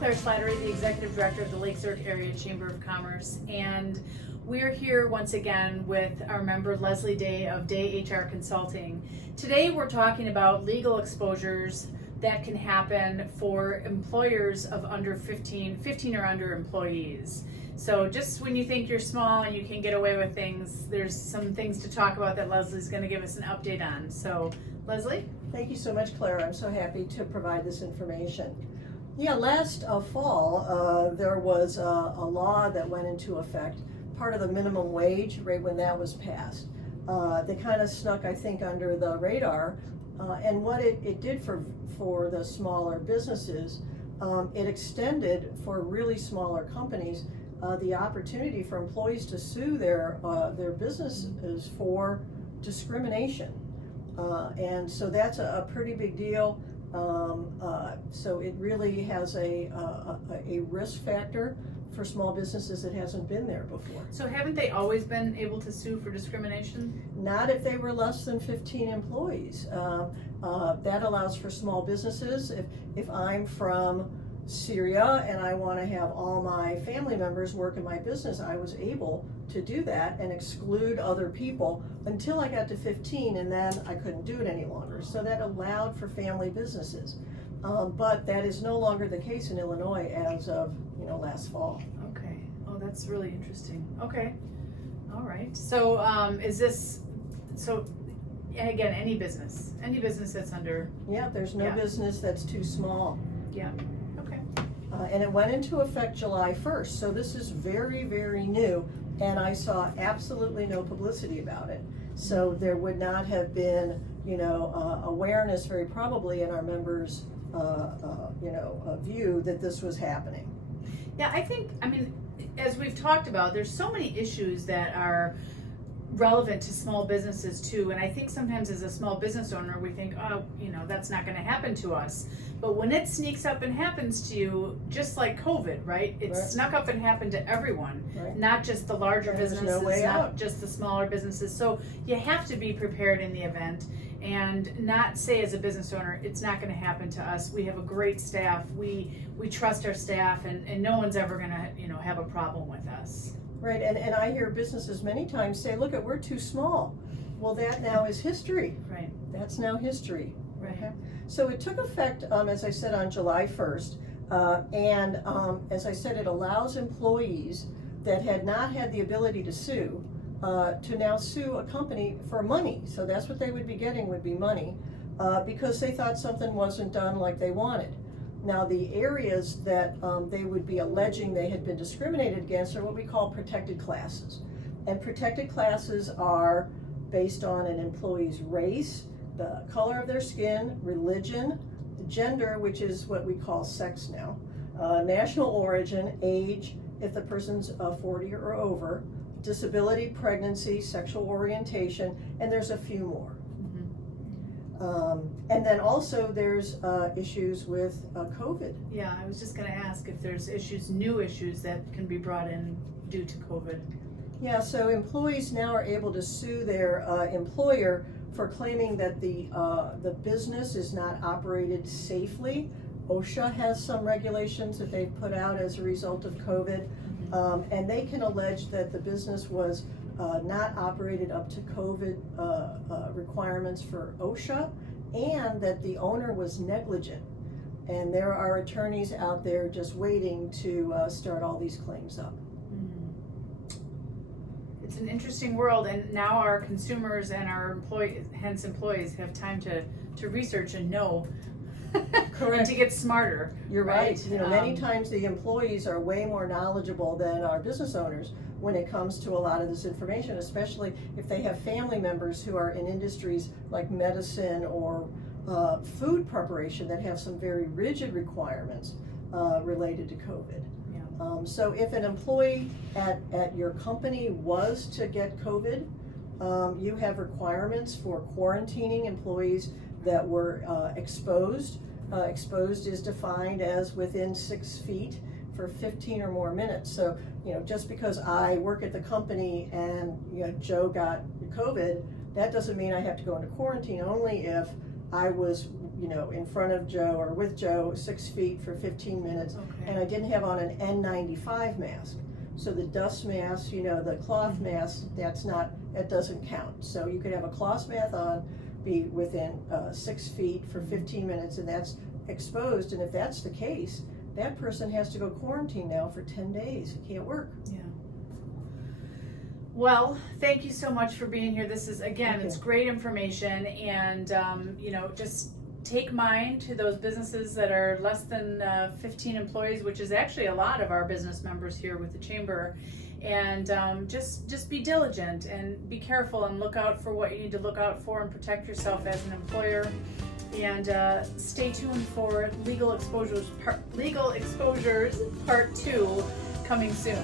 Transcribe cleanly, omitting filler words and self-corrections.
Claire Slattery, the Executive Director of the Lake Zurich Area Chamber of Commerce, and we're here once again with our member Leslie Day of Day HR Consulting. Today we're talking about legal exposures that can happen for employers of under 15 or under employees. So just when you think you're small and you can get away with things, there's some things to talk about that Leslie's going to give us an update on. So Leslie? Thank you so much, Claire. I'm so happy to provide this information. Yeah, last fall there was a law that went into effect, part of the minimum wage, right when that was passed. They kind of snuck, I think, under the radar, and what it did for the smaller businesses, it extended for really smaller companies the opportunity for employees to sue their businesses for discrimination. And so that's a pretty big deal. So it really has a risk factor for small businesses that hasn't been there before. So haven't they always been able to sue for discrimination? Not if they were less than 15 employees. That allows for small businesses. If I'm from Syria and I want to have all my family members work in my business, I was able to do that and exclude other people until I got to 15, and then I couldn't do it any longer. So that allowed for family businesses. But that is no longer the case in Illinois as of last fall. Okay. Oh, that's really interesting. Okay. All right. So is this, so again, any business that's under? Yeah, there's no business that's too small. Yeah. Okay. And it went into effect July 1st, so this is very, very new, and I saw absolutely no publicity about it. So there would not have been, awareness very probably in our members' view that this was happening. Yeah, I mean, as we've talked about, there's so many issues that are relevant to small businesses too, and I think sometimes as a small business owner we think, oh, that's not going to happen to us. But when it sneaks up and happens to you, just like COVID, right? It snuck up and happened to everyone, not just the larger businesses, not just the smaller businesses. So you have to be prepared in the event and not say as a business owner, it's not going to happen to us. We have a great staff. We trust our staff, and no one's ever going to have a problem with us. Right, and I hear businesses many times say, look, we're too small. Well, that now is history. Right. That's now history. Right. Okay? So it took effect, as I said, on July 1st. And as I said, it allows employees that had not had the ability to sue to now sue a company for money. So that's what they would be getting, would be money, because they thought something wasn't done like they wanted. Now, the areas that they would be alleging they had been discriminated against are what we call protected classes. And protected classes are based on an employee's race, the color of their skin, religion, gender, which is what we call sex now, national origin, age, if the person's 40 or over, disability, pregnancy, sexual orientation, and there's a few more. And then also there's issues with COVID. Yeah, I was just going to ask if there's new issues that can be brought in due to COVID. Yeah, so employees now are able to sue their employer for claiming that the business is not operated safely. OSHA has some regulations that they've put out as a result of COVID, and they can allege that the business was not operated up to COVID requirements for OSHA, and that the owner was negligent. And there are attorneys out there just waiting to start all these claims up. It's an interesting world, and now our consumers and our employees have time to research and know. Correct. And to get smarter. You're right. Many times the employees are way more knowledgeable than our business owners when it comes to a lot of this information, especially if they have family members who are in industries like medicine or food preparation that have some very rigid requirements related to COVID. Yeah. So if an employee at your company was to get COVID, you have requirements for quarantining employees that were exposed. Exposed is defined as within 6 feet for 15 or more minutes. So, just because I work at the company and Joe got COVID, that doesn't mean I have to go into quarantine, only if I was in front of Joe or with Joe 6 feet for 15 minutes, and Okay. I didn't have on an N95 mask. So the dust mask, the cloth mask, that doesn't count. So you could have a cloth mask on, be within 6 feet for 15 minutes, and that's exposed. And if that's the case, that person has to go quarantine now for 10 days. He can't work. Yeah. Well, thank you so much for being here. This is, again, Thank it's you. great information, and just take mind to those businesses that are less than 15 employees, which is actually a lot of our business members here with the chamber. And just be diligent and be careful and look out for what you need to look out for and protect yourself as an employer. And stay tuned for Legal Exposures Part 2 coming soon.